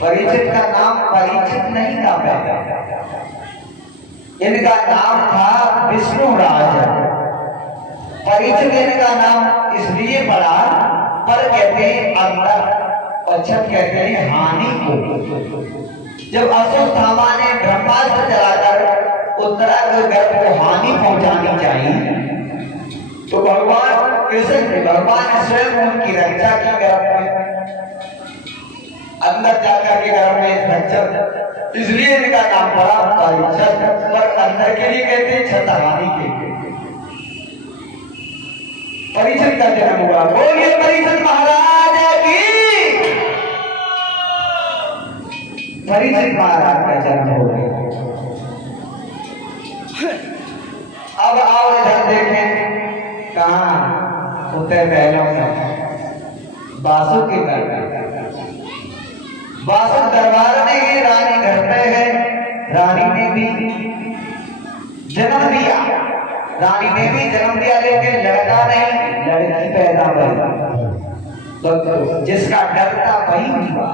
परिचित का नाम परिचित नहीं था पहले, इनका नाम था विष्णुराज। परिचित इनका नाम इसलिए पड़ा, पर कहते हैं अंदर, पश्चिम कहते हैं हानि को। जब अश्वत्थामा ने ब्रह्मास्त्र चलाकर उत्तरा के गर्भ को हानि पहुंचानी चाहिए, तो भगवान कृष्ण भगवान स्वयं उनकी रक्षा की गर्भ में अंदर जाकर के घर में रक्षक, इसलिए इनका नाम पड़ा परिचित। पर अंदर के लिए कहते हैं छतहानी के। परिचित का जन्म हुआ। बोलिए परिचित महाराज की। परिचित महाराज का जन्म हो गया। अब आओ इधर देखें, कहाँ होते पहले बासु के घर, बासु दरबार में ही रानी घर पे है। रानी ने भी जन्म दिया, रानी ने भी जन्म दिया, लेकिन लड़का नहीं लड़की पैदा हुई। तो जिसका डर था वही हुआ,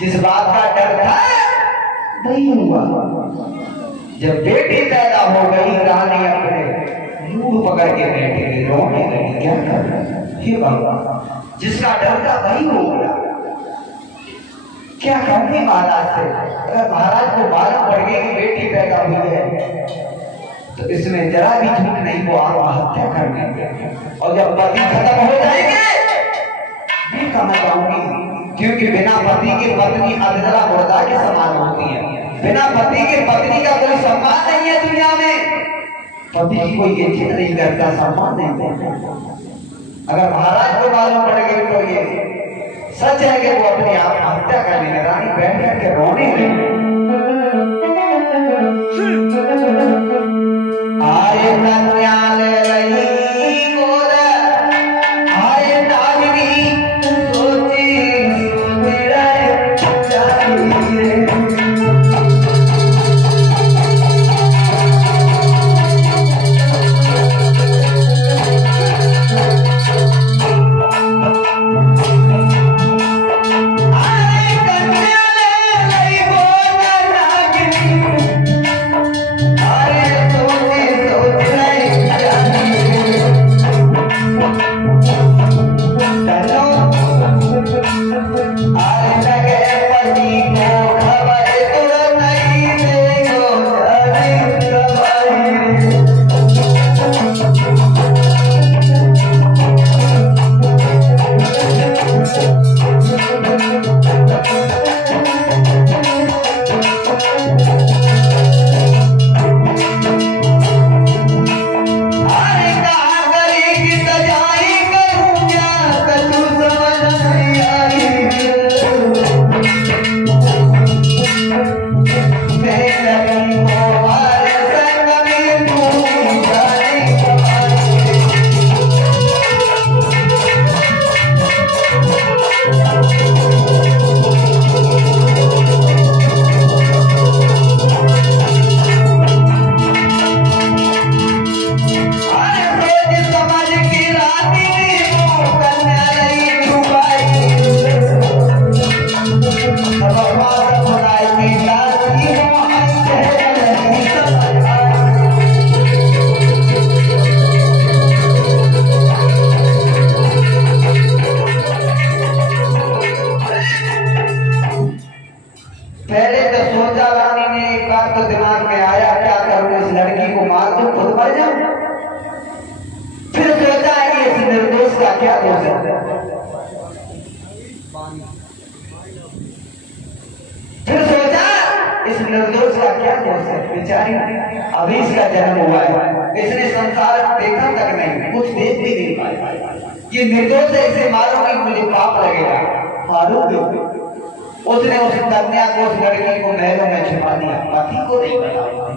जिस बात का डर था वही हुआ। जब बेटी पैदा हो गई, रानी अपने मुंह पकड़ के बैठ गई, रोने लगी, क्या कर रहा हे भगवान, जिसका डर था वही हो गया। क्या कहूँगी महाराज से? अगर महाराज को मालूम पड़ गई कि बेटी पैदा हुई है, तो इसमें जरा भी झूठ नहीं, वो आत्महत्या कर देंगे। और जब पति खत्म हो जाएंगे, भी कहना चाहूंगी, क्योंकि बिना पति की पत्नी अधजला मुर्दा के समान होती है। बिना पति के पत्नी का कोई सम्मान नहीं है दुनिया में। पति की कोई इज्जत नहीं करता, सम्मान नहीं देता। अगर महाराज को मालूम पड़ गई तो ये सच है कि वो अपनी आत्महत्या कर लेंगे। रानी बैठ करके रोने लगी। आए कन्याले रही गोर, आए नागिनी सोची सोच रहे चाहिए। आए कन्याले रही गोर, फिर सोचा इस निर्दोष का क्या दोष है, बेचारी अभी इसका जन्म हुआ है, इसने संसार देखा तक नहीं, कुछ देख भी नहीं पाया, ये निर्दोष है, इसे मारूंगी मुझे पाप लगेगा, मारूंगी। उसने उस कन्या को, उस लड़की को महलों में छुपा दिया, पति को नहीं बताया।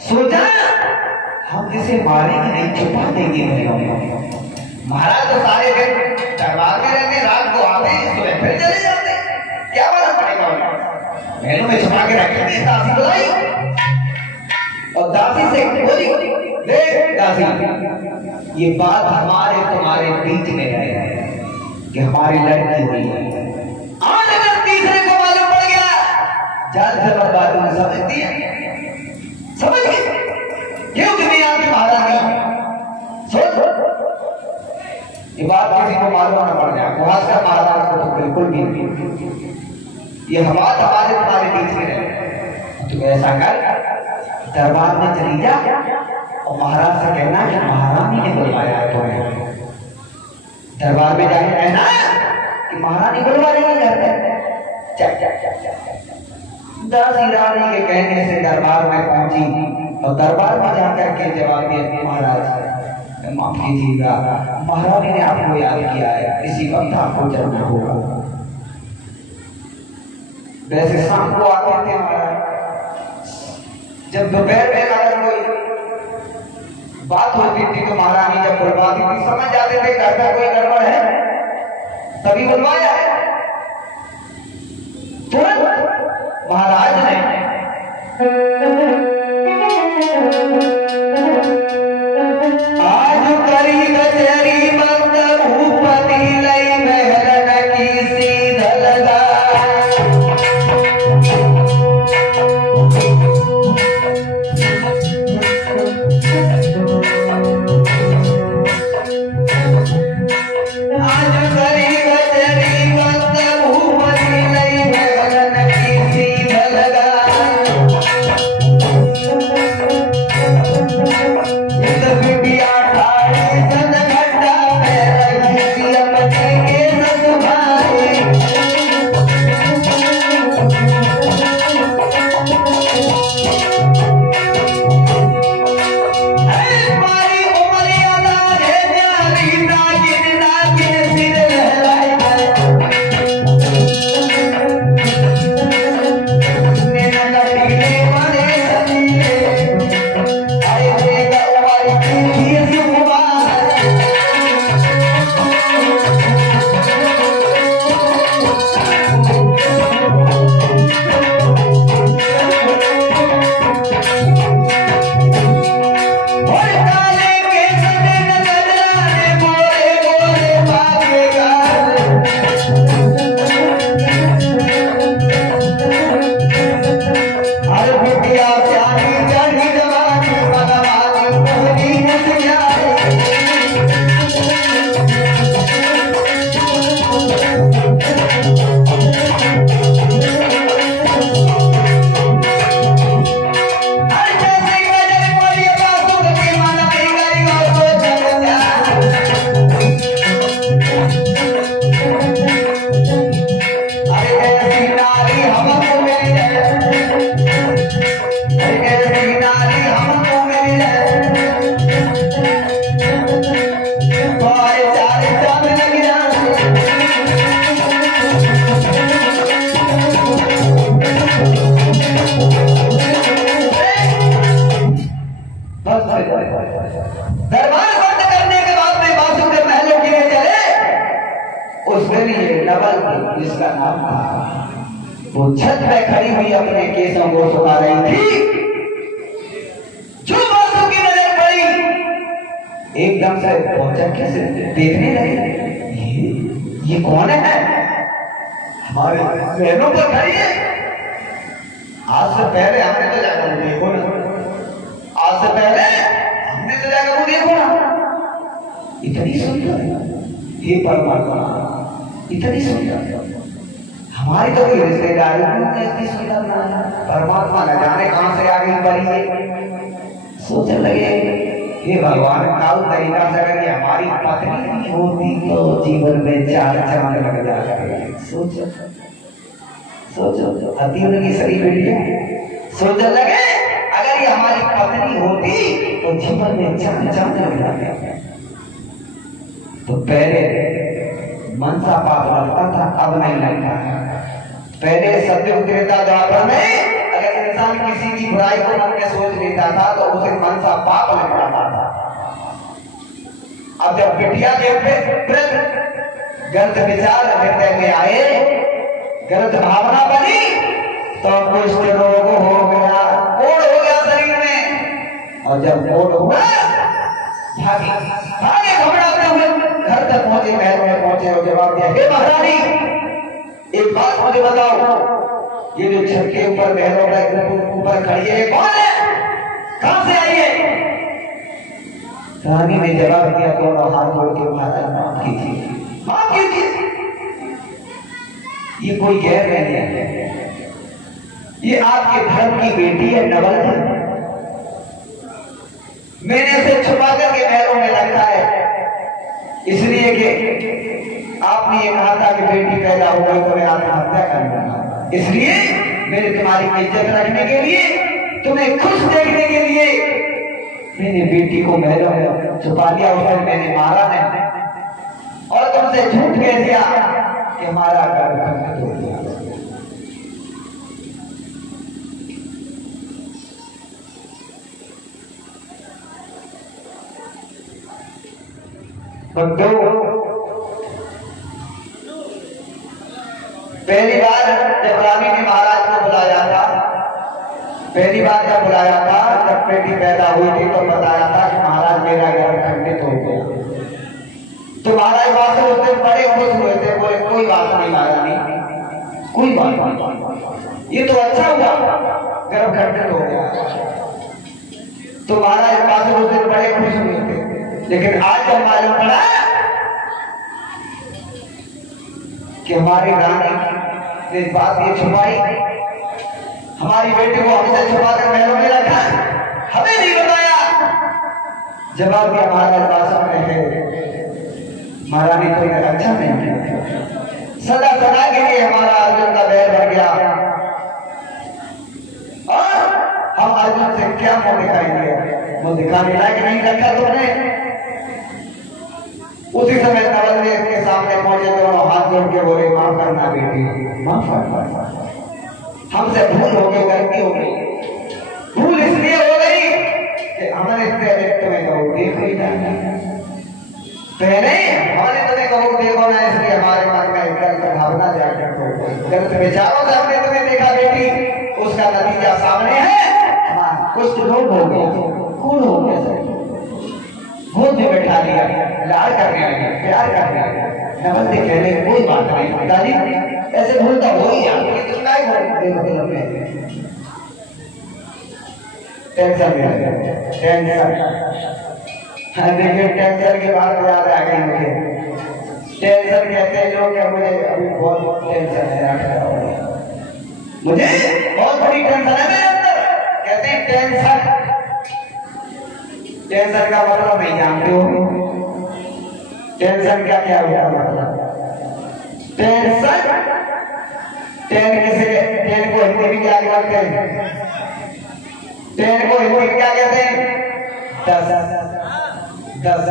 सोचा हम जिसे मारेंगे नहीं, छुपा देंगे महलों। महाराज तो सारे दिन दरबार में रहते, रात को आते, सुबह फिर चले जाते, क्या फर्क पड़ेगा उन्हें, महलों में छुपा के रखेंगे। दासी बुलाई और दासी से बोली, देख दासी, ये बात हमारे तुम्हारे बीच में है कि हमारी लड़की हुई है, आज अगर तीसरे को मालूम पड़ गया, जान से बात तुम्हें समझती है, समझ गए क्यों कि मैं आपकी महारानी। सोच ये बात किसी को मालूम न पड़ जाए, खासकर महाराज को तो बिल्कुल भी नहीं, ये बात हमारे तुम्हारे बीच में है। तुम ऐसा कर, दरबार में चली जा और महाराज से कहना कि महारानी ने बुलवाया है तुम्हें। दरबार में जाके कहना कि महारानी बुलवा रही है। दासी रानी के कहने से दरबार में पहुंची और दरबार में जाकर के जवाब दिया, महाराज माफ कीजिएगा, महारानी ने आपको याद किया है, इसी वक्त आपको चलना होगा। वैसे शाम को आते थे महाराज, जब दोपहर में अगर कोई बात होती थी तो महारानी जब बुलवाती थी, समझ जाते थे घर का कोई गड़बड़ है, तभी बुलवाया है। तुरंत महाराज ने आज करी कचहरी बंद, भूपति लई महलन की सीध लगा। आज करी कचहरी बंद, भूपति लई महलन की सीध लगा। दरबार बंद करने के बाद में बासु के महलों के लिए चले। उस दिन ये नवल जिसका नाम था, वो छत पे खड़ी हुई अपने केसों को सुखा रही थी। जो बासु की नजर पड़ी, एकदम से पहुंचा कैसे देखने लगे, ये कौन है? हमारे बहनों पर खड़ी है। आज से पहले हमने तो जाकर देखो ना, आज से पहले हमने तो जाकर वो देखो ना। इतनी सुंदर, हे परमात्मा इतनी सुंदर, हमारी तो कोई रिश्तेदारी इतनी सुंदर ना है, परमात्मा न जाने कहां से आ गई बड़ी है। सोचने लगे हे भगवान, काल तरीका से अगर ये हमारी पत्नी होती तो जीवन में 4 चांद लग जाते। सोचो सोचो, अति उनकी सही बेटियां सोचने लगे अगर ये हमारी पत्नी होती तो जीवन में 4 चांद लग जाते। तो पहले मनसा पाप लगता था, अब नहीं लगता है। पहले सत्युग त्रेता द्वापर में अगर इंसान किसी की बुराई को मन में सोच लेता था तो उसे मनसा पाप लग जाता था। अब जब बिटिया के गलत विचार हृदय में आए, गलत भावना बनी, तो कुष्ठ रोग हो गया, कोढ़ हो गया शरीर में। और जब कोढ़ हुआ भागे भागे घबराते हुए घर तक पहुंचे, महल में पहुंचे और जवाब दिया, हे महारानी एक बात मुझे बताओ, ये जो छत के ऊपर महलों के ऊपर खड़ी है कौन है, कहां से आई है? रानी ने जवाब दिया, दोनों हाथ जोड़ के महाराज माफ कीजिए, माफ कीजिए, ये कोई गैर नहीं है, ये आपके धर्म की बेटी है नवल, मैंने इसे छुपा करके महलों में रखा है, इसलिए कि आपने ये कहा था कि बेटी पैदा हो गई तो मैं आत्महत्या कर लूंगा, इसलिए मैंने तुम्हारी इज्जत रखने के लिए, तुम्हें खुश देखने के लिए मैंने बेटी को महलों में छुपा लिया, उस पर मैंने मारा नहीं और तुमसे झूठ कह दिया कि हमारा गर्भ तोड़ दिया। पहली बार जब रानी ने महाराज को बुलाया था, पहली बार जब बुलाया था, जब बेटी पैदा हुई थी तो बताया था कि महाराज मेरा गर्भ खंडित हो गया। तो महाराज बात से उस दिन बड़े खुश हुए थे, बोले कोई बात नहीं महारानी, कोई बात नहीं, ये तो अच्छा हुआ गर्भ खंडित हो गया। तो महाराज बात से उस दिन बड़े खुश हुए थे, लेकिन आज जब मालूम पड़ा कि हमारी रानी ने बात ये छुपाई, हमारी बेटी को हमसे छुपा कर महलों में रखा, हमें नहीं बताया, जवाब दिया महाराज बादशाह ने है महारानी कोई अच्छा नहीं है, सदा सदा के लिए हमारा अर्जुन का बैर बढ़ गया और हम अर्जुन से क्या मुंह दिखाएंगे, मुंह दिखाने लायक नहीं रखा तुमने। उसी समय नवल ने इसके सामने पहुंचे, दोनों हाथ जोड़ के बोले माफ करना बेटी, माफ करना, हमसे भूल हो गई, गलती हो गई, भूल इसलिए हो गई कि हमने तुम्हें कहो देख ही जाना, पहले हमने तुम्हें कहो देखो ना, इसलिए हमारे मन में गलत भावना जागृत हो गई, गलत विचारों से हमने तुम्हें देखा बेटी, उसका नतीजा सामने है, कुछ लोग हो गए, कौन हो गया, गोद में बैठा लिया, लाड़ करने लगे, प्यार करने लगे। नवल से कहने कोई बात नहीं पिताजी, ऐसे भूलता हो ही जाती है, तो क्या टेंशन देखिए टेंशन के बाद याद आ गई मुझे, टेंशन कहते हैं लोग, क्या मुझे अभी बहुत टेंशन है, मुझे बहुत बड़ी टेंशन है मेरे अंदर, कहते हैं टेंशन, टेंशन का मतलब नहीं जानते हो, टेंशन क्या क्या होता है, टेंशन, टेन को हिंदी में क्या कहते हैं, टेन को हिंदी में क्या कहते हैं, 10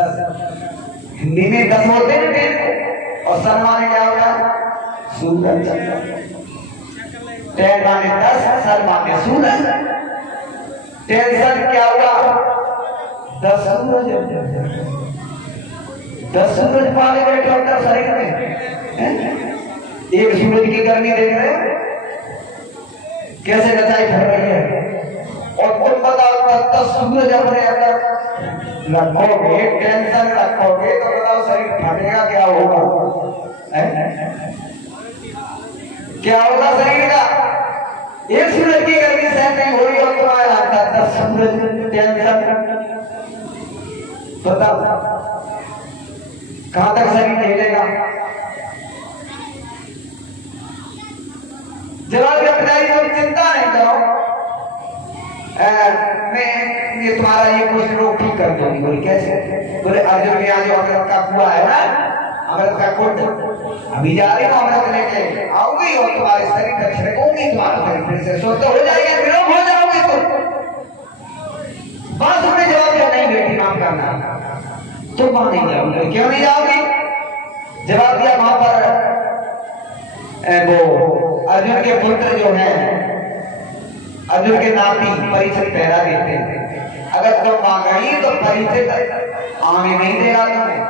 हिंदी में 10 बोलते हैं टेन को, और सन माने क्या होगा, सूरज, टेन माने 10, सन माने सूरज, टेंशन क्या हुआ, 10 सूरज पाले बैठे होता शरीर में, एक सूरज की गर्मी देख रहे हो कैसे रचाई फट रही है, और तुम बताओ 10 सूरज अपने अंदर रखोगे, टेंशन रखोगे तो बताओ शरीर फटेगा क्या होगा, क्या होगा शरीर का, एक सूरज की गर्मी सहन नहीं हो रही और तुम्हारे हाथ 10 सूरज टेंशन, बताओ कहां तक शरीर झेलेगा? जवाब दिया पिताजी तुम चिंता नहीं करो, मैं ये तुम्हारा ये कुछ रोग ठीक कर दूंगी। बोले कैसे? बोले अर्जुन के यहाँ जो अमृत का कुआ है ना, अमृत का कुंड, अभी जा रही हूँ अमृत लेके आऊंगी और तुम्हारे शरीर का छिड़कूंगी, तुम्हारा शरीर फिर से स्वस्थ हो जाएगा, निरोग हो जाओगे तुम। बात तुमने जवाब दिया नहीं बेटी माफ करना, तुम वहां नहीं जाओगे। क्यों नहीं जाओगी? जवाब दिया वहां पर वो अर्जुन के पुत्र जो है, अर्जुन के नाती परीक्षित पहरा देते हैं, अगर तुम वहां गई तो परीक्षित आने नहीं देगा तुम्हें,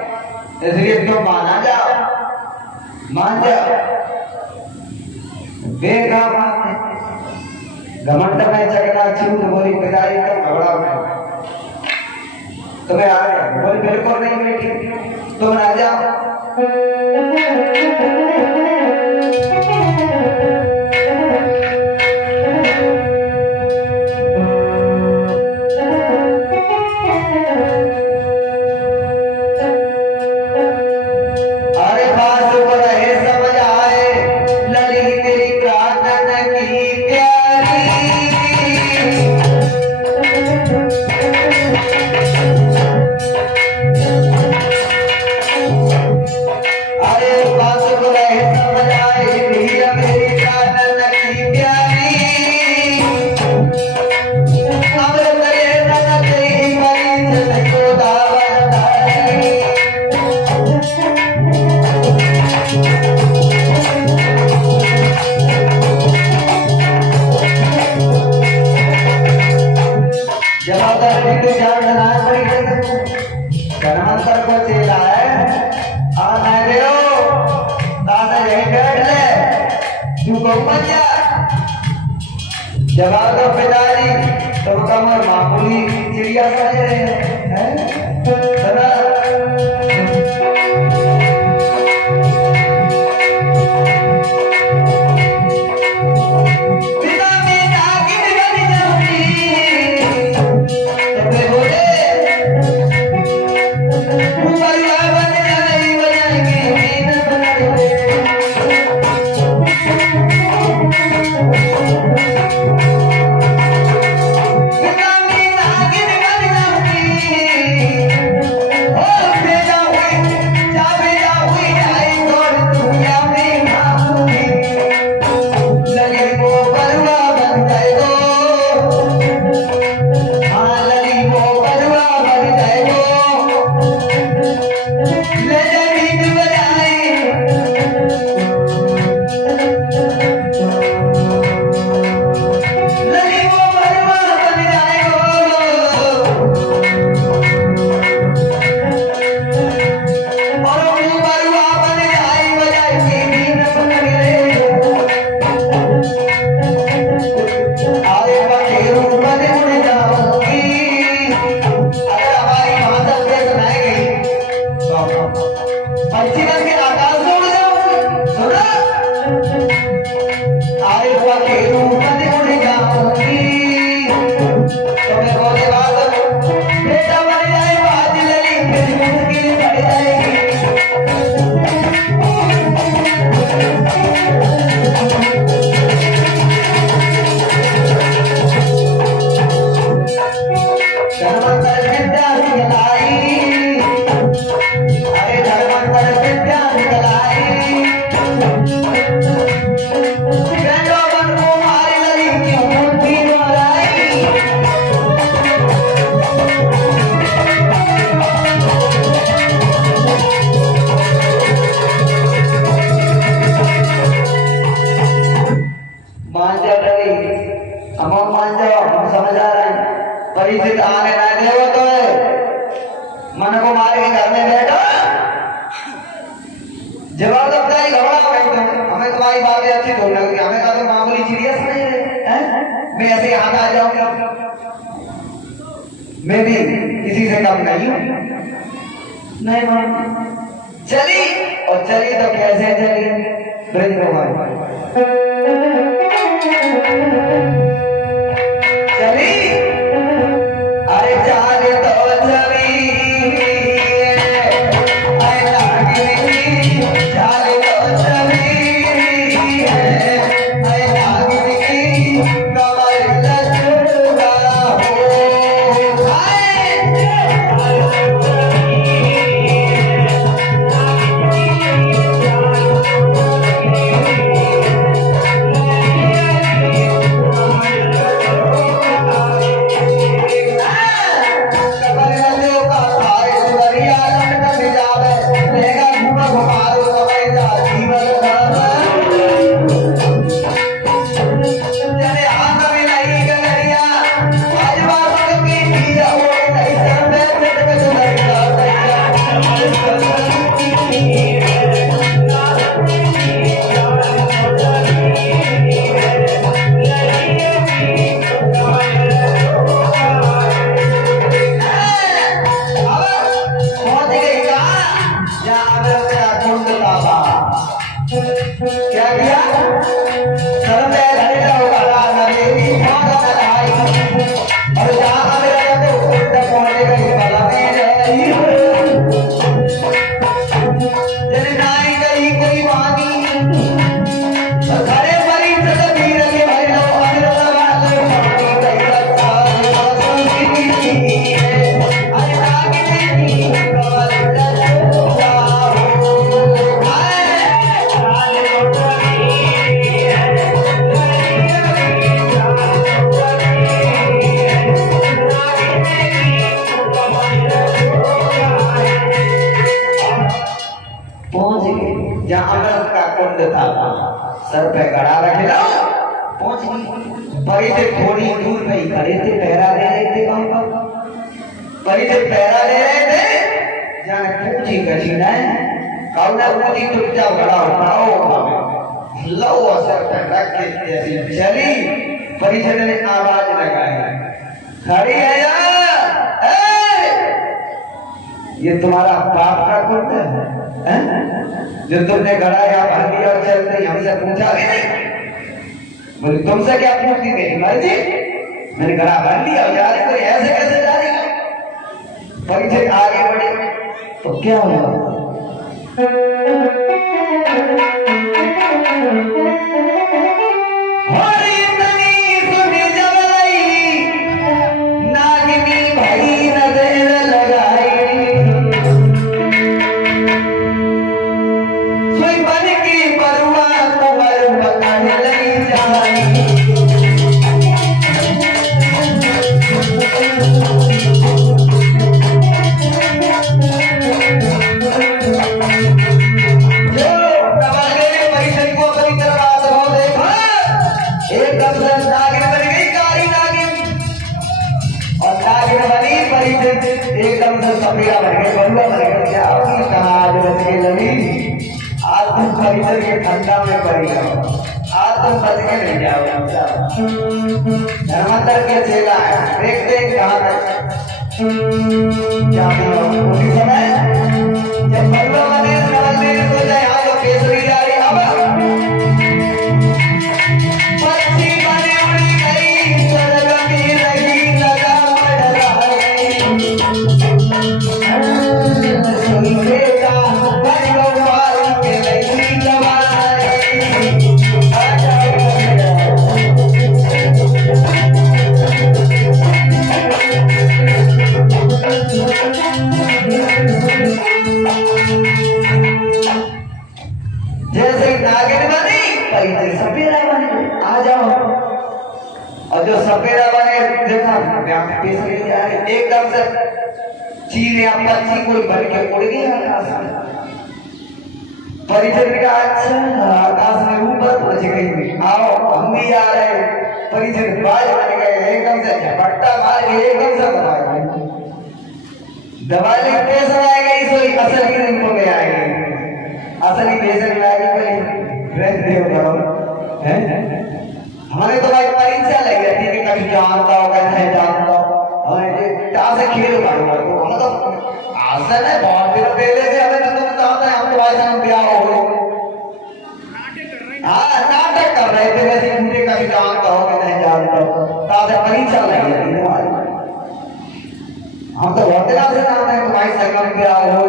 इसलिए तुम माना जाओ, मान जाओ। बेगा बात है, घमंड में चकना चूत बोली पिताजी तक घबरा में तुम्हें आ गया। बोली बिल्कुल नहीं बेटी तुम आ जाओ। जवाब दो पिताजी, तुम कम और मामूली चिड़िया समझ रहे हैं? परिचित आने लगे हो तो मन को मारे के घर में बैठो। जवाब तो बताइए घबरा गए, हमें तुम्हारी बातें अच्छी थोड़ी लगती, हमें कहा तो मामूली चिड़िया समझ रहे, मैं ऐसे यहाँ आ जाऊंगा, मैं भी किसी से कम नहीं हूं। नहीं चली और चली तो कैसे चली, ब्रज चली, अरे चाल तो चली, जहाँ अमृत का कुंड ताबा क्या किया सर पे घड़े उगाड़ा नवेली भाग लगाई और जहाँ अमृत को कुंड पहुंचे गई बला में रही जन नाई गई कोई वाणी घरे परी तकबीर के भैलो अमृत वाले पानी गई रखा अरे आगे नहीं कमल रखा पहुंच गए जहाँ अमृत का कुंड था सर पे गड़ा रखे लो पहुंच गए परी से थोड़ी दूर पे खड़े थे पहरा ले रहे थे परी से पहरा ले रहे थे जहाँ पूछी कची न कौना पूछी चुपचाप गड़ा उठाओ लो असर पे रख के ऐसी चली परी से ने आवाज लगाई खड़ी है यार ये तुम्हारा बाप का कुंड है जो तुमने गड़ा या भागी और चलते हमसे पूछा भी नहीं बोले तुमसे क्या पूछती मेरी मर्जी मैंने गड़ा भर लिया जा रही कोई ऐसे कैसे जा रही परिचय आगे बढ़े तो क्या हुआ नागिनी भाई नजर लगाई एकदम से सफेदा बन गए बलुआ बन गए क्या आज बच के नबी आज तुम परिसर के ठंडा में पड़ी हो आज तुम बच के नहीं जाओ धर्मांतर के चेला है देखते कहाँ तक क्या उसी समय जब बलुआ बने समझ में सोचा यहाँ जो केसरी जा रही अब पक्षी बने उड़ी गई स्वर्ग में रही लगा जैसे नागिन बनी परिचय सपेरा बने आ जाओ और जो सपेरा बने देखा एकदम से चीरे पक्षी कोई भर के उड़ गया आकाश में परिचय का अच्छा आकाश में ऊपर पहुंच गई आओ हम भी आ रहे परिचय बाज बन गए एकदम से झपट्टा मार के एकदम से दबाई कैसे आएगा इसलिए असल की दिन को ले आएगी असली बेसन लाएगी पहले ड्रेस दे करो हैं हमारे तो भाई परीक्षा लग जाती है कि कभी जानता हो कैसे जानता हो हमारे कहाँ से खेल पाऊंगा तो हम तो आसन है बहुत दिन पहले से हमें तो तुम जानते हैं हम तो भाई संग ब्याह हो गए हाँ नाटक कर रहे थे वैसे मुझे कभी जानता हो कि नहीं जानता हो ताकि परीक्षा लग जाती है हमारी हम तो बहुत दिनों से जानते हैं कि भाई संग ब्याह हो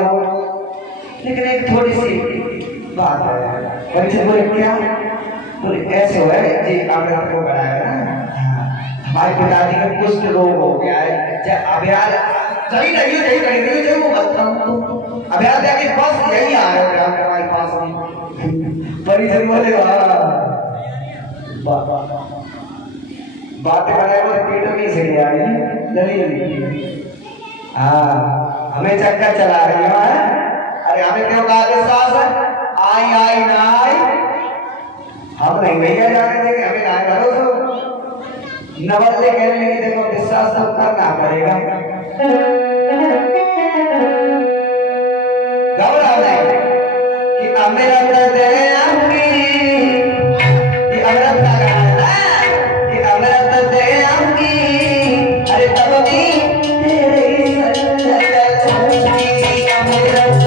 लेकिन एक थोड़ी सी बात है परिचय बोले क्या बोले ऐसे हो है जी अमृत को बनाया ना हमारे पिताजी का कुष्ठ रोग हो गया है अभ्यास सही नहीं वो बताऊं अभ्यास जाके बस यही आ रहे हैं हमारे पास में परिचय बोले बातें बनाए वो पेट में से आ रही जल्दी हाँ हमें चक्कर चला रही है अरे हमें क्यों कहा विश्वास है आई ना आई हम नहीं भैया जाने देंगे हमें ना करो तो नवल्ले कहने लगी देखो विश्वास तो करना पड़ेगा घबराओ नहीं कि अमृत दे कि अमृत का गाना कि अमृत दे अरे तब भी तेरे अमृत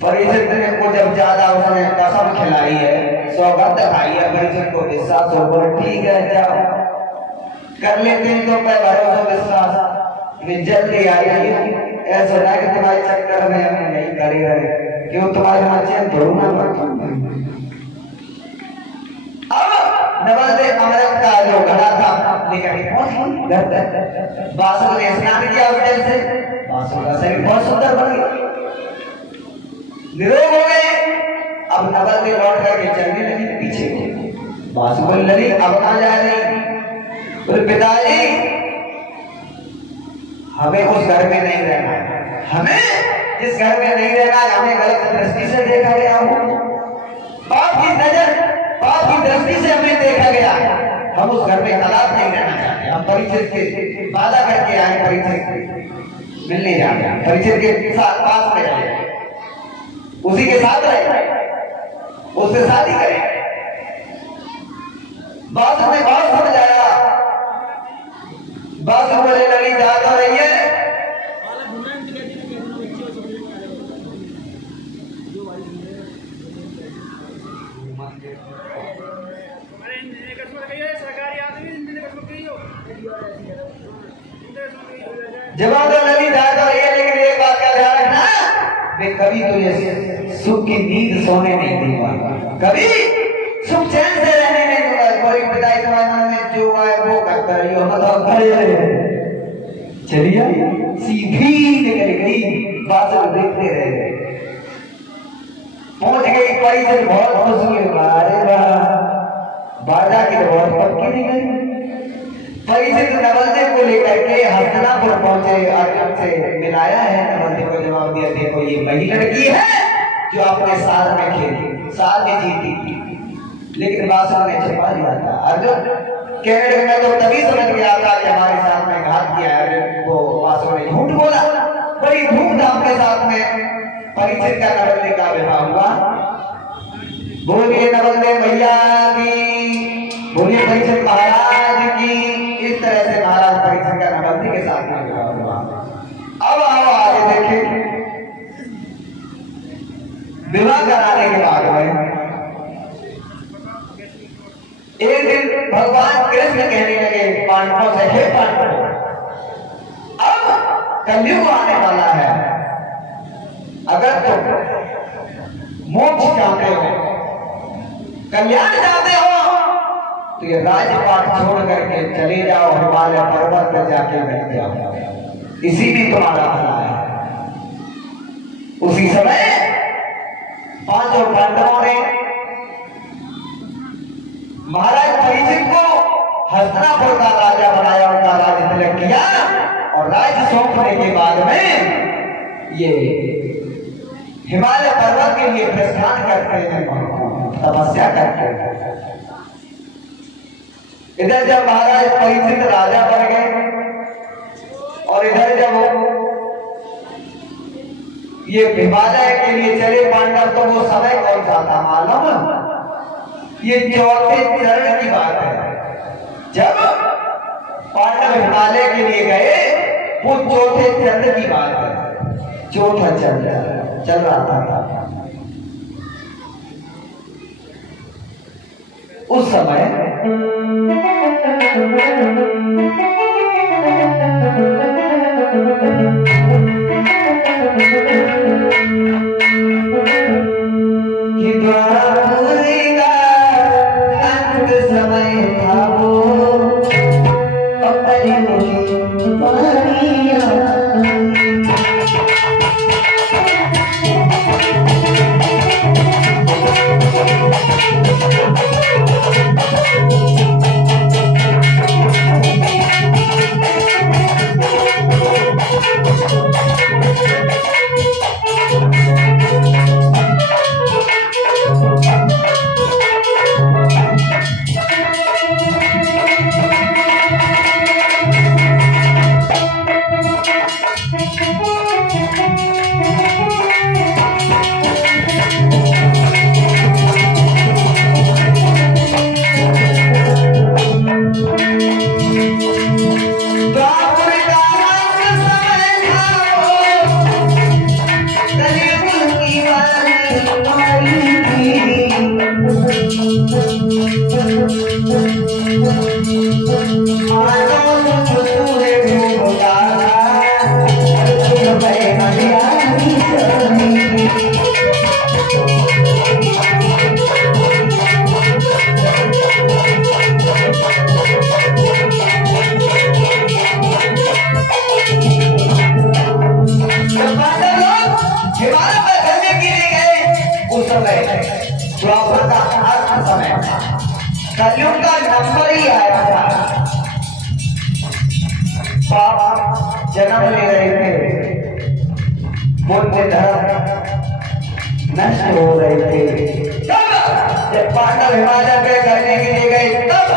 परिचित को जब ज्यादा उसने कसम खिलाई है, सौगंध खाई है, परिचित को विश्वास हो पर ठीक है जाओ कर लेते हैं तो मैं भरोसा विश्वास में जल्दी आई। ऐसा ना कि तुम्हारे चक्कर में हम नहीं करे रहे, क्यों तुम्हारे बच्चे ढूंढना पड़ता। अब नवल अमृत का जो घड़ा था लेकर बासु ने स्नान किया उस जल से, बासु का शरीर बहुत सुंदर बन गया, निरोग हो गए। अब नवल ने लौट करके चलने लगी पीछे, बासु बोल लगी अब कहां जा रही? बोले पिताजी हमें उस घर में नहीं रहना, हमें जिस घर में नहीं रहना हमें गलत दृष्टि से देखा गया हो, पाप की नजर पाप की दृष्टि से हमें देखा गया, हम उस घर में कदाप नहीं रहना चाहते। हम परिचित के वादा करके आए, परिचित मिलने जाए, परिचित के साथ पास में रहे, उसी के साथ रहे, उससे शादी करें। बात हमें बहुत समझ आया, बात बोले लड़ी जा तो रही है। जवाब लड़ी जा तो रही है, लेकिन एक बात का ध्यान रखना, मैं कभी तो ये सुख की नींद सोने नहीं दूंगा, कभी सुख चैन से रहने नहीं दूंगा। कोई पिताई तुम्हारे मन में जो आए वो करता रही हो, मतलब चलिए सीधी निकल गई, बात देखते रहे, पहुंच गई परिचित बहुत खुश हुए, अरे वाह बाजा की तो बहुत पक्की निकली। परिचित नवलदेव को लेकर के हस्तिनापुर पहुंचे, अर्जुन से मिलाया है। नवलदेव को जवाब दिया, देखो ये वही लड़की है जो अपने साल में खेली, साल में जीती थी, लेकिन वासु ने छिपा दिया था। अर्जुन कहने में तो तभी समझ गया था कि हमारे साथ में घात किया है, अर्जुन को वासु ने झूठ बोला। बड़ी धूमधाम के साथ में परिचित का नवलदेव का विवाह हुआ। बोलिए नवलदेव भैया की, बोलिए परिचित महाराज की। इस तरह से महाराज परिचित का नवलदेव के साथ में विवाह हुआ। अब आओ आगे देखें, विवाह कराने के बाद में एक दिन भगवान कृष्ण कहने लगे पांडवों से, हे पांडवों अब कलयुग आने वाला है, अगर तुम मोक्ष चाहते हो, कल्याण चाहते हो, तो ये राजपाट छोड़ करके चले जाओ, हिमालय पर्वत पर जाके बैठ जाओ, इसी में तुम्हारा भला है। उसी समय पांचों पांडवों ने महाराज परिचित को हस्तिनापुर का राजा बनाया, उनका राज्य तिलक किया, और राज्य सौंपने के बाद में ये हिमालय पर्वत के लिए प्रस्थान करते हैं, तपस्या करते हैं। इधर जब महाराज परिचित राजा बन गए और इधर जब ये हिमालय के लिए चले पांडव, तो वो समय कौन सा था मालूम? ये चौथे चरण की बात है। जब पांडव हिमालय के लिए गए, वो चौथे चरण की बात है, चौथा चरण चल रहा था। उस समय कलयुग का नंबर ही आया था। बाबा जन्म ले रहे थे, पुण्य धर्म नष्ट हो रहे थे। तब जब पांडव हिमालय पे करने के लिए गए, तब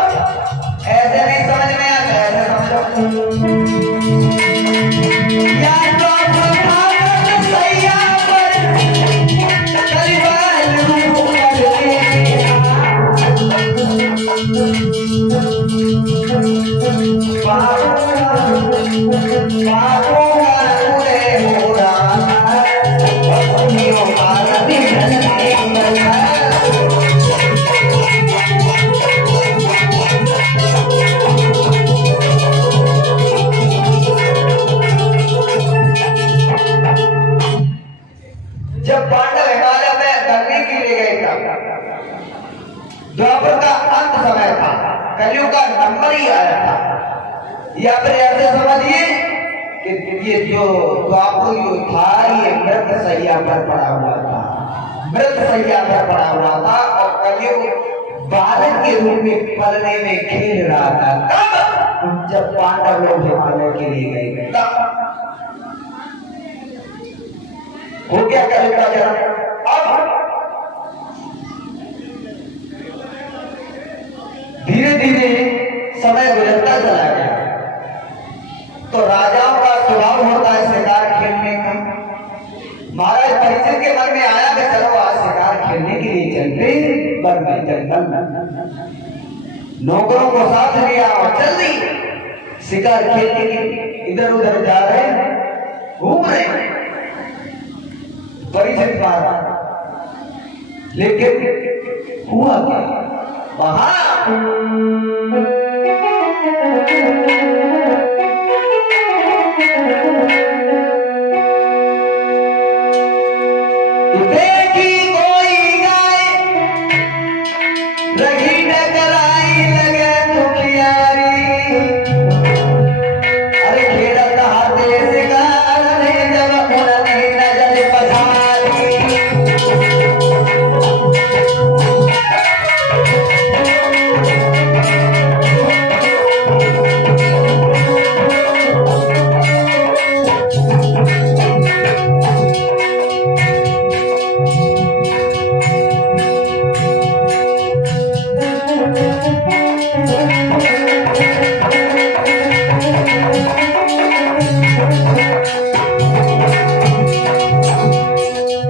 ऐसे नहीं समझ में आता, ऐसे समझो यार तो जब पांडव हिमालय में करने के लिए गए था, द्वापर का अंत समय था, कलयुग का नंबर ही आया था। या फिर ऐसे समझिए कि ये जो द्वापर युग था, ये मृत सैया पर पड़ा हुआ था, मृत सैया पर पड़ा हुआ था, और कलयुग बालक के रूप में पलने में खेल रहा था। तब जब पांडव लोग हिमालय के लिए गए, तब हो गया कलयुग का जन्म। अब धीरे धीरे समय गुजरता चला गया, तो राजाओं का स्वभाव होता है शिकार खेलने का। महाराज परीक्षित के मन में आया कि चलो आज शिकार खेलने के लिए चलते वन में, जंगल में। नौकरों को साथ लिया और चल दी शिकार खेलने के लिए। इधर उधर जा रहे, घूम रहे, परीक्षित बात, लेकिन हुआ क्या? वहां देखी कोई गाय रही डकराई लगे दुखियारी, अरे खेलत हाथे शिकार ने जब उड़ने नजर पधारी।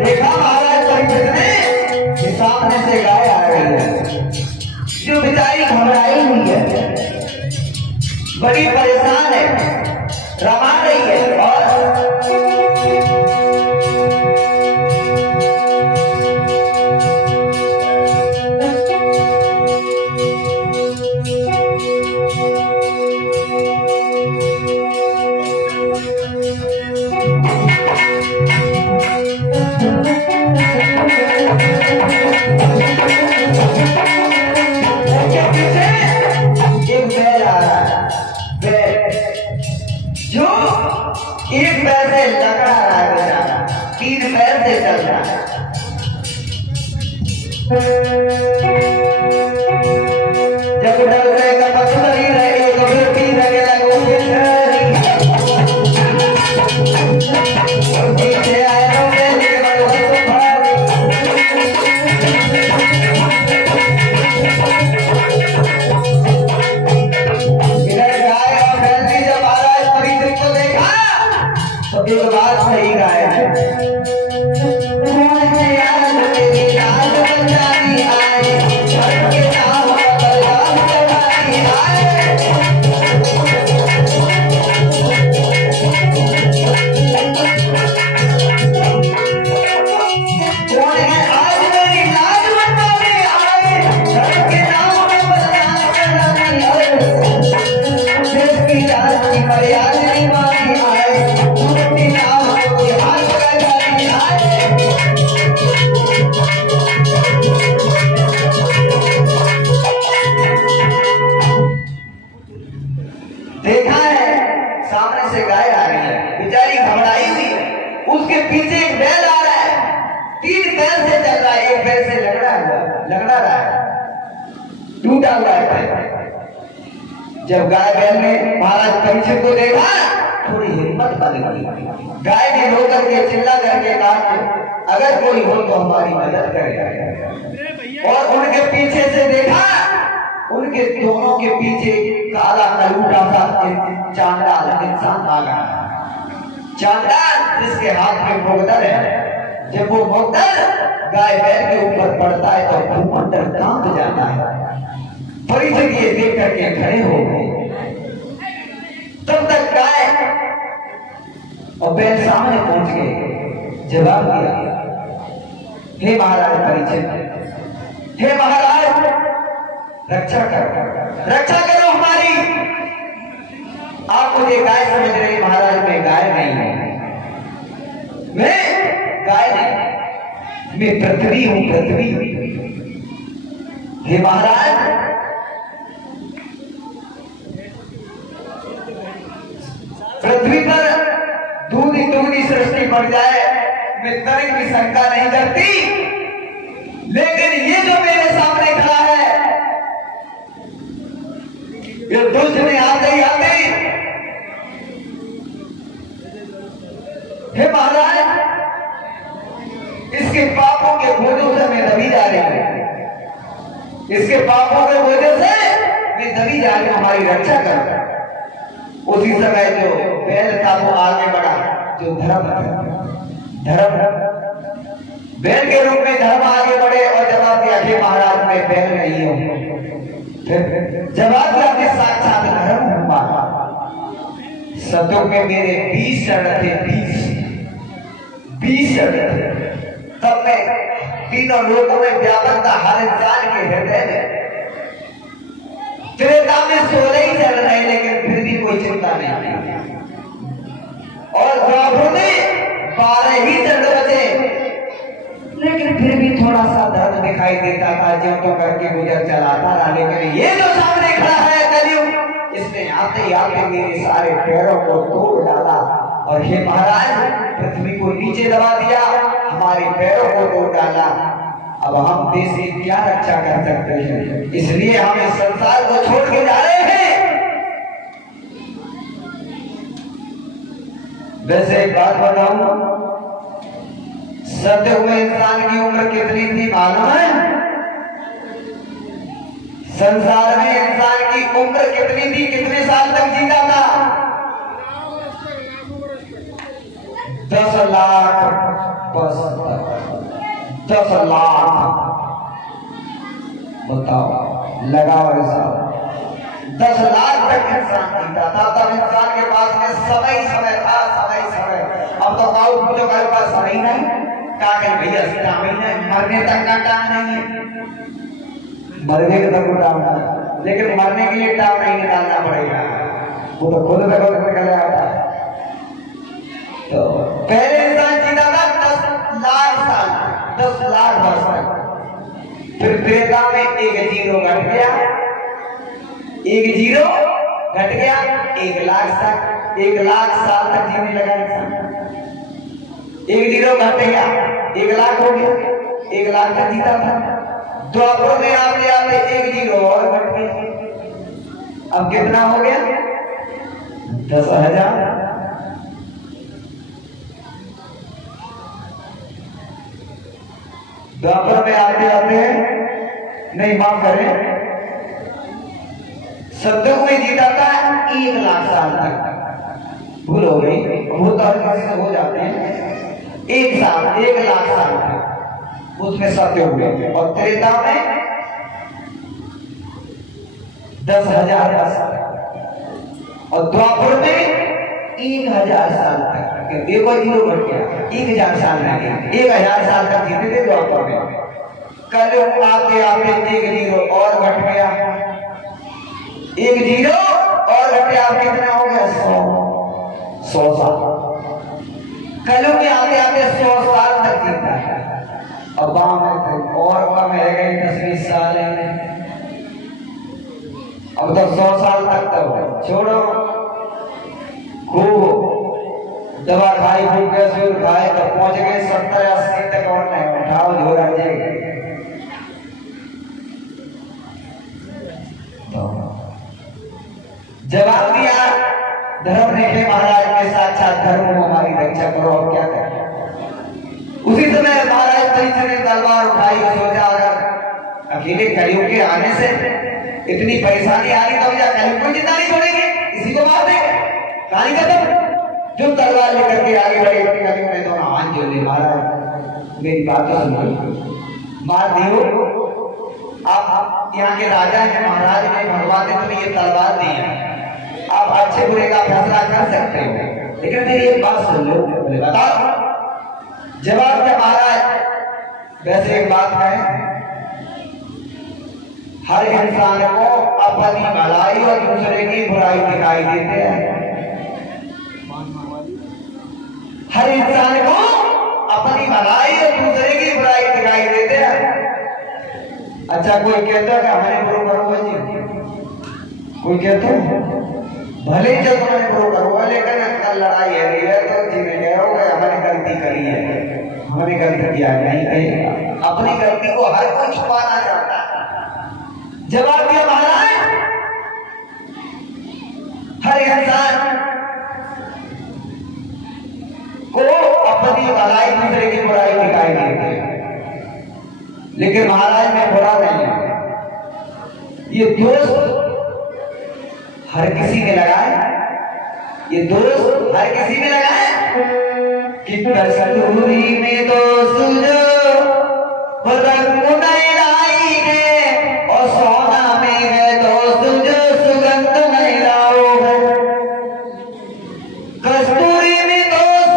देखा महाराज परीक्षित ने सामने से गाय आ रही है, जो बेचारी घबराई हुई है, बड़ी परेशान है, रमा रही है, और जो एक पैर से लगा रहा है बेचारा, तीन पैर से चल रहा है। जब डर रहेगा पत्थर ही रहेगा, तो फिर पी रहेगा पीछे आए एक बात सही गाय है, लगड़ा रहा है, टूटा हुआ है। जब गाय बैल ने महाराज परीक्षित को देखा, थोड़ी हिम्मत बन गई। गाय ने रो करके चिल्ला करके कहा, अगर कोई हो तो हमारी मदद करे। और उनके पीछे से देखा, उनके दोनों के पीछे काला कलूटा सा चांडाल इंसान आ गया। चांडाल जिसके हाथ में मोगदर है, जब वो मोगदर गाय बैल के ऊपर पड़ता है तो भूमंडल कांप जाता है। परीक्षित ये देख करके खड़े हो गए। तब तक गाय और बैल सामने पहुंच गए। जवाब दिया, हे महाराज परीक्षित, हे महाराज रक्षा करो हमारी। आप मुझे गाय समझ रहे, महाराज मैं गाय नहीं हूं, मैं गाय नहीं, मैं पृथ्वी हूं, पृथ्वी। हे महाराज पृथ्वी पर दूधी सृष्टि बढ़ जाए, मैं तर्क की शंका नहीं करती, लेकिन ये जो मेरे सामने खड़ा है, ये दुष्ट ने आते ही हे महाराज इसके पापों के बोझों से मैं दबी जा रही हूं, इसके पापों के बोझों से मैं दबी जा रही हूं, हमारी रक्षा कर। उसी समय जो बैल था वो आगे बढ़ा, जो धर्म बैल के रूप में धर्म आगे बढ़े और जवाब दिया, हे महाराज मैं बैल नहीं हूं। जवाब दिया, मैं साक्षात धर्म हूं महाराज। सतयुग में मेरे 20 शरण थे, 20 शरण थे। तब मैं तीनों लोगों में व्यापक था, हर इंसान के हृदय में। त्रेता में 16 ही चल रहे, लेकिन फिर भी कोई चिंता नहीं। और द्वापर में 12 ही दंड बचे, लेकिन फिर भी थोड़ा सा दर्द दिखाई देता था, जो तो करके गुजर चलाता रहा। लेकिन ये जो सामने खड़ा है कलयुग, इसने आते ही आते मेरे सारे पैरों को तोड़ डाला। और हे महाराज पृथ्वी को नीचे दबा दिया, हमारे पैरों को तोड़ डाला। अब हम देश की क्या रक्षा कर सकते हैं, इसलिए हम इस संसार को छोड़ के जा रहे हैं। वैसे एक बात बताऊं, सत्युग में इंसान की उम्र कितनी थी मालूम है? संसार में इंसान की उम्र कितनी थी, कितने साल तक जीता था? 10 लाख, बस 10 लाख। बताओ, लगाओ हिसाब। 10 लाख तक इंसान जीता था। तब इंसान के पास में समय था, समय। अब तो गाँव जो घर पास समय नहीं, क्या कहें भैया स्टामिना, मरने तक का टाइम नहीं है। मरने का तक टाइम है, लेकिन मरने के लिए टाइम नहीं निकालना पड़ेगा, वो तो खुद निकल आता है। तो पहले इंसान जीता था 10 लाख साल, 10 लाख वर्ष तक। फिर त्रेता में एक जीरो घट गया, 1 लाख तक, 1 लाख साल तक जीने लगा इंसान। 1 जीरो घट गया, 1 लाख हो गया, 1 लाख तक जीता था। द्वापर में आते आते 1 जीरो और घट गया। अब कितना हो गया? 10,000। द्वापर में आते आते नहीं, माफ करें, सत्युग में जीता था 1 लाख साल तक। भूल हो गई, वो तो हर किसी से हो जाते हैं। 1 लाख साल तक उसमें सत्युग में, और त्रेता में 10,000 साल, और द्वापर में 1,000 साल तक। देखो जीरो घट गया, 1,000 साल रह गया, 1,000 साल तक जीते थे द्वापर में। कल आते आते 1 जीरो और घट गया, 1 जीरो और घट गया, कितना हो गया? 100 साल। कल में आते आते 100 साल तक जीता है। अब गाँव में और कम रह गए 10-20 साल है। अब तो 100 साल तक तो छोड़ो, खूब दवा खाई, खूब कैप्सूल खाए, तो पहुंच गए 70-80 तक। और नहीं उठाओ झोरा जे परीक्षा करो और क्या करें। उसी समय महाराज परीक्षा ने तलवार उठाई और सोचा अगर अकेले कलयुग के आने से इतनी परेशानी आ रही तो क्या कलयुग को जिंदा नहीं छोड़ेंगे, इसी को मार देंगे, कहानी खत्म। जो तलवार लेकर के आगे बढ़े कलयुग ने दोनों हाथ जोड़ लिए, महाराज मेरी बात तो सुनो, मार दियो। आप यहाँ के राजा हैं, महाराज ने भगवान ने तुम्हें ये तलवार दी है, आप अच्छे बुरे का फैसला कर सकते हो, लेकिन मेरी एक बात सुन लो। बताओ जवाब क्या महाराज? वैसे एक बात है, हर इंसान को अपनी भलाई और दूसरे की बुराई दिखाई देते हैं। हर इंसान को अपनी भलाई और दूसरे की बुराई दिखाई देते हैं। अच्छा कोई कहता है कि हमारे गुरु करूंगा जी, कोई कहता है भले जब तुम्हें गुरु करूंगा, लेकिन कल लड़ाई है तो जीने गए हो गए, हमने गलती करी है, हमने गलती किया नहीं कही। अपनी गलती को हर कोई छुपाना चाहता है। जवाब दिया महाराज, हर इंसान को अपनी भलाई दूसरे की बुराई दिखाई देती है, लेकिन महाराज में बुरा नहीं है। ये दोस्त हर किसी ने लगाया, ये दोस्त हर किसी ने लगाया कि कस्तूरी में दोस्त जो रंग नहीं लाई है, और सोना में है दोस्त जो सुगंध नहीं लाओ है। कस्तूरी में दोस्त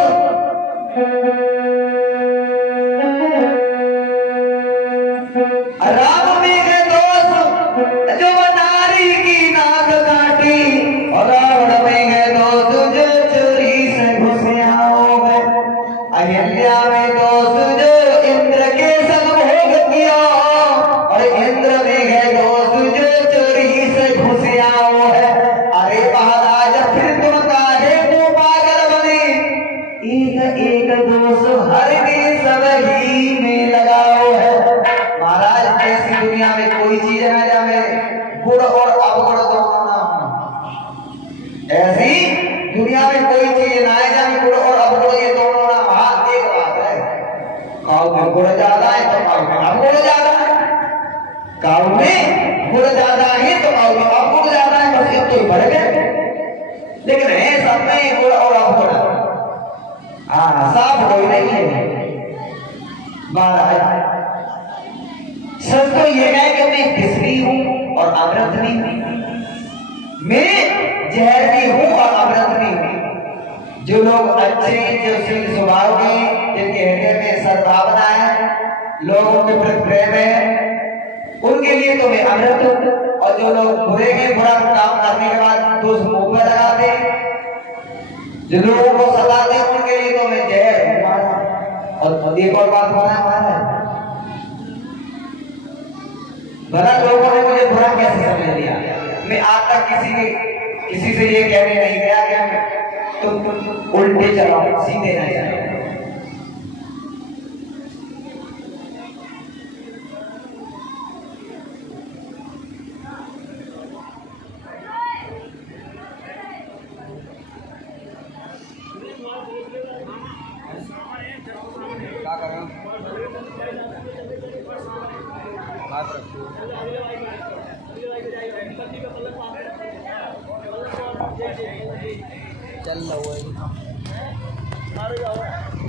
राम में है दोस्त जो नारी की नाक काटी, और रावण में है दोस्त जो चोरी से घुस आओ है। अहिल्या में दोस्त जो इंद्र के संग भोग किया, और इंद्र में है दोस्त जो चोरी से घुस आओ है। अरे महाराज फिर तुम काहे को पागल बने, एक एक दोस्त हर के सब ही में लगाओ है। महाराज ऐसी दुनिया में कोई चीज ना जावे गुड़ और अवगुण दोनों ना हो, ऐसी दुनिया में कोई चीज ना जावे गुड़ और अवगुण ये दोनों ना। महान एक बात है, काऊ में गुड़ ज्यादा है तो काऊ में अवगुण ज्यादा है, काऊ में गुड़ ज्यादा है तो काऊ में अवगुण ज्यादा है, बस ये तो बढ़ गए। लेकिन है सब में गुड़ और अवगुण, हाँ साफ कोई नहीं है। महाराज सच तो ये है कि मैं किसरी हूं और अमृत भी हूं, मैं जहर भी हूं और अमृत भी हूं। जो लोग अच्छे, जो शील स्वभाव के, जिनके हृदय में सद्भावना है, लोगों के प्रति प्रेम है, उनके लिए तो मैं अमृत हूं। और जो लोग बुरे के बुरा काम करने के बाद दोष मुंह पर लगाते, जो लोगों को सताते, उनके लिए तो मैं जहर हूं। और एक और बात है, भला लोगों ने मुझे बुरा कैसे समझ लिया। मैं आज तक किसी से ये कहने नहीं गया कि तुम उल्टे चलाओ, सीधे ना चलाओ। क्या कर रहे हो? हाथ रखो। चल रहा है।